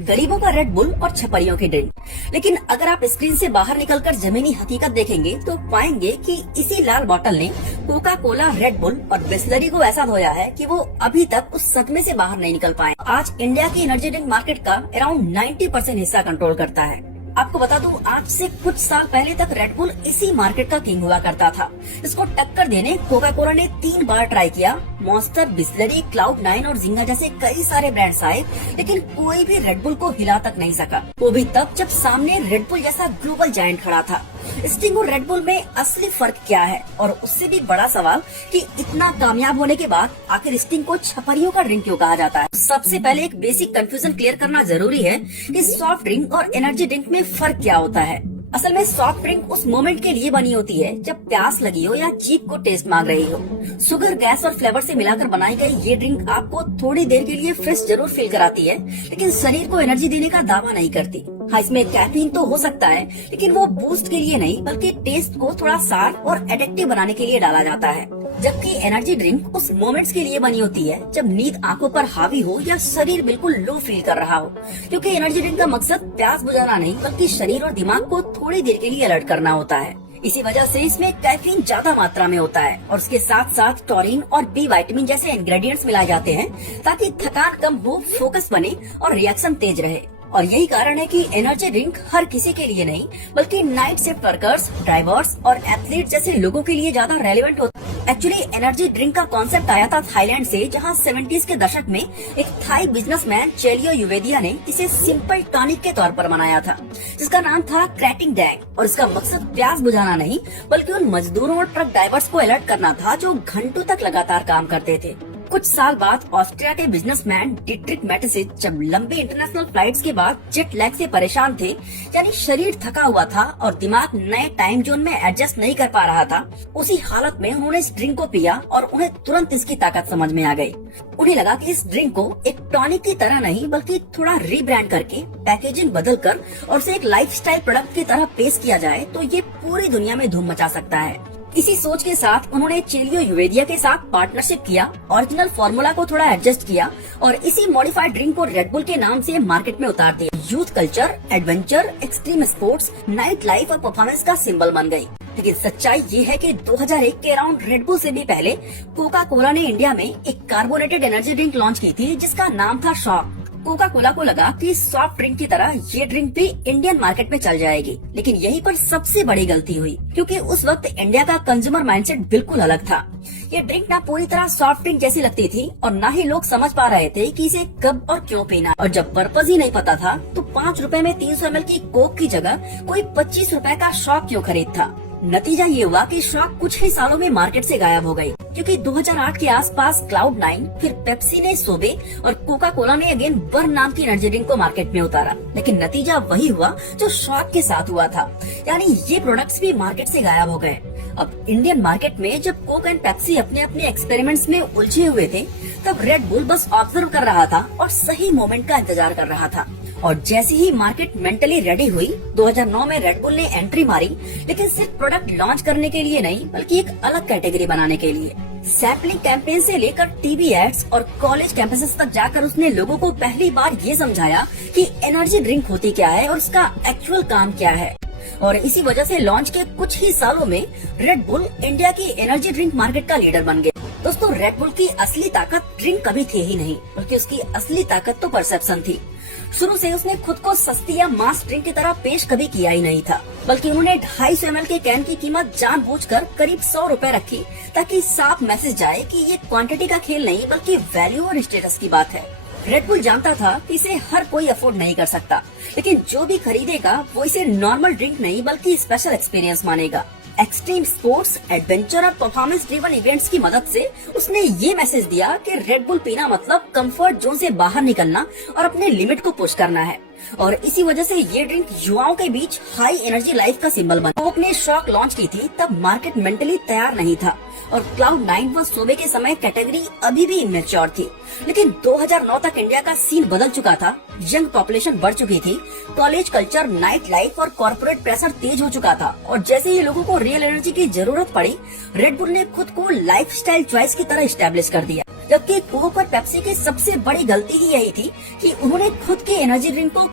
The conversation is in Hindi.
गरीबों का रेड बुल और छपरियों की ड्रिंक। लेकिन अगर आप स्क्रीन से बाहर निकलकर जमीनी हकीकत देखेंगे तो पाएंगे कि इसी लाल बोतल ने कोका कोला, रेड बुल और बिस्लरी को ऐसा धोया है कि वो अभी तक उस सदमे से बाहर नहीं निकल पाए। आज इंडिया की एनर्जी ड्रिंक मार्केट का अराउंड 90% हिस्सा कंट्रोल करता है। आपको बता दूं, आज से कुछ साल पहले तक रेड बुल इसी मार्केट का किंग हुआ करता था। इसको टक्कर देने कोका कोला ने 3 बार ट्राई किया। मॉन्स्टर, बिस्लरी, क्लाउड9 और जिंगा जैसे कई सारे ब्रांड्स आए, लेकिन कोई भी रेड बुल को हिला तक नहीं सका। वो भी तब जब सामने रेड बुल जैसा ग्लोबल जायंट खड़ा था। स्टिंग और रेड बुल में असली फर्क क्या है, और उससे भी बड़ा सवाल कि इतना कामयाब होने के बाद आखिर स्टिंग को छपरियों का ड्रिंक क्यों कहा जाता है। सबसे पहले एक बेसिक कंफ्यूजन क्लियर करना जरूरी है कि सॉफ्ट ड्रिंक और एनर्जी ड्रिंक में फर्क क्या होता है। असल में सॉफ्ट ड्रिंक उस मोमेंट के लिए बनी होती है जब प्यास लगी हो या जीभ को टेस्ट मांग रही हो। शुगर, गैस और फ्लेवर से मिलाकर बनाई गई ये ड्रिंक आपको थोड़ी देर के लिए फ्रेश जरूर फील कराती है, लेकिन शरीर को एनर्जी देने का दावा नहीं करती। हाँ, इसमें कैफीन तो हो सकता है, लेकिन वो बूस्ट के लिए नहीं बल्कि टेस्ट को थोड़ा शार्प और एडिक्टिव बनाने के लिए डाला जाता है। जबकि एनर्जी ड्रिंक उस मोमेंट्स के लिए बनी होती है जब नींद आंखों पर हावी हो या शरीर बिल्कुल लो फील कर रहा हो, क्योंकि एनर्जी ड्रिंक का मकसद प्यास बुझाना नहीं बल्कि शरीर और दिमाग को थोड़ी देर के लिए अलर्ट करना होता है। इसी वजह से इसमें कैफीन ज्यादा मात्रा में होता है और उसके साथ साथ टॉरिन और बी विटामिन जैसे इंग्रेडिएंट्स मिलाए जाते हैं ताकि थकान कम हो, फोकस बने और रिएक्शन तेज रहे। और यही कारण है कि एनर्जी ड्रिंक हर किसी के लिए नहीं बल्कि नाइट शिफ्ट वर्कर्स, ड्राइवर्स और एथलीट जैसे लोगों के लिए ज्यादा रेलेवेंट होता है। एक्चुअली एनर्जी ड्रिंक का कॉन्सेप्ट आया था थाईलैंड से, जहां 70s के दशक में एक थाई बिजनेसमैन चेलियो युवेदिया ने इसे सिंपल टॉनिक के तौर पर बनाया था, जिसका नाम था क्रैटिंग डैंग। और इसका मकसद प्यास बुझाना नहीं बल्कि उन मजदूरों और ट्रक ड्राइवर्स को अलर्ट करना था जो घंटों तक लगातार काम करते थे। कुछ साल बाद ऑस्ट्रिया के बिजनेसमैन डिट्रिक मैटिसिस जब लंबी इंटरनेशनल फ्लाइट्स के बाद जेट लैग से परेशान थे, यानी शरीर थका हुआ था और दिमाग नए टाइम जोन में एडजस्ट नहीं कर पा रहा था, उसी हालत में उन्होंने इस ड्रिंक को पिया और उन्हें तुरंत इसकी ताकत समझ में आ गई। उन्हें लगा कि इस ड्रिंक को एक टॉनिक की तरह नहीं बल्कि थोड़ा रीब्रांड करके पैकेजिंग बदलकर और उसे एक लाइफस्टाइल प्रोडक्ट की तरह पेश किया जाए तो ये पूरी दुनिया में धूम मचा सकता है। इसी सोच के साथ उन्होंने चेलियो युवेदिया के साथ पार्टनरशिप किया, ओरिजिनल फॉर्मूला को थोड़ा एडजस्ट किया और इसी मॉडिफाइड ड्रिंक को रेड बुल के नाम से मार्केट में उतार दिया। Youth culture, adventure, extreme sports, night life और परफॉर्मेंस का सिंबल बन गई। लेकिन सच्चाई ये है कि 2001 के अराउंड रेड बुल से भी पहले कोका कोला ने इंडिया में एक कार्बोनेटेड एनर्जी ड्रिंक लॉन्च की थी जिसका नाम था शॉक। कोका कोला को लगा कि सॉफ्ट ड्रिंक की तरह ये ड्रिंक भी इंडियन मार्केट में चल जाएगी, लेकिन यहीं पर सबसे बड़ी गलती हुई, क्योंकि उस वक्त इंडिया का कंज्यूमर माइंडसेट बिल्कुल अलग था। ये ड्रिंक ना पूरी तरह सॉफ्ट ड्रिंक जैसी लगती थी और ना ही लोग समझ पा रहे थे कि इसे कब और क्यों पीना। और जब पर्पज ही नहीं पता था तो 5 रुपए में 300 ml की कोक की जगह कोई 25 रुपए का शॉक क्यों खरीदता। नतीजा ये हुआ कि शॉक कुछ ही सालों में मार्केट से गायब हो गई, क्योंकि 2008 के आसपास क्लाउड9, फिर पेप्सी ने सोबे और कोका कोला ने अगेन बर्न नाम की एनर्जी ड्रिंक को मार्केट में उतारा। लेकिन नतीजा वही हुआ जो शॉक के साथ हुआ था, यानी ये प्रोडक्ट्स भी मार्केट से गायब हो गए। अब इंडियन मार्केट में जब कोक एंड पेप्सी अपने अपने एक्सपेरिमेंट्स में उलझे हुए थे, तब रेड बुल बस ऑब्जर्व कर रहा था और सही मोमेंट का इंतजार कर रहा था। और जैसे ही मार्केट मेंटली रेडी हुई, 2009 में रेड बुल ने एंट्री मारी, लेकिन सिर्फ प्रोडक्ट लॉन्च करने के लिए नहीं बल्कि एक अलग कैटेगरी बनाने के लिए। सैम्पलिंग कैंपेन से लेकर टीवी एड्स और कॉलेज कैंपसेस तक जाकर उसने लोगों को पहली बार ये समझाया कि एनर्जी ड्रिंक होती क्या है और उसका एक्चुअल काम क्या है। और इसी वजह से लॉन्च के कुछ ही सालों में रेड बुल इंडिया की एनर्जी ड्रिंक मार्केट का लीडर बन गया। दोस्तों, रेड बुल की असली ताकत ड्रिंक कभी थी ही नहीं, बल्कि उसकी असली ताकत तो परसेप्शन थी। शुरू से उसने खुद को सस्ती या मास ड्रिंक की तरह पेश कभी किया ही नहीं था, बल्कि उन्होंने 250 ml के कैन की कीमत जानबूझकर करीब 100 रुपए रखी, ताकि साफ मैसेज जाए कि ये क्वांटिटी का खेल नहीं बल्कि वैल्यू और स्टेटस की बात है। रेड बुल जानता था कि इसे हर कोई अफोर्ड नहीं कर सकता, लेकिन जो भी खरीदेगा वो इसे नॉर्मल ड्रिंक नहीं बल्कि स्पेशल एक्सपीरियंस मानेगा। एक्सट्रीम स्पोर्ट्स, एडवेंचर और परफॉर्मेंस ड्रिवन इवेंट्स की मदद से उसने ये मैसेज दिया कि रेड बुल पीना मतलब कंफर्ट जोन से बाहर निकलना और अपने लिमिट को पुश करना है। और इसी वजह से ये ड्रिंक युवाओं के बीच हाई एनर्जी लाइफ का सिंबल बना। कोक ने शॉक लॉन्च की थी तब मार्केट मेंटली तैयार नहीं था और क्लाउड9 व सोबे के समय कैटेगरी अभी भी इमेच्योर थी, लेकिन 2009 तक इंडिया का सीन बदल चुका था। यंग पॉपुलेशन बढ़ चुकी थी, कॉलेज कल्चर, नाइट लाइफ और कॉर्पोरेट प्रेशर तेज हो चुका था और जैसे ही लोगों को रियल एनर्जी की जरूरत पड़ी, रेड बुल ने खुद को लाइफस्टाइल चॉइस की तरह स्टैब्लिश कर दिया। जबकि कोक और पेप्सी की सबसे बड़ी गलती ही यही थी कि उन्होंने खुद के एनर्जी ड्रिंक को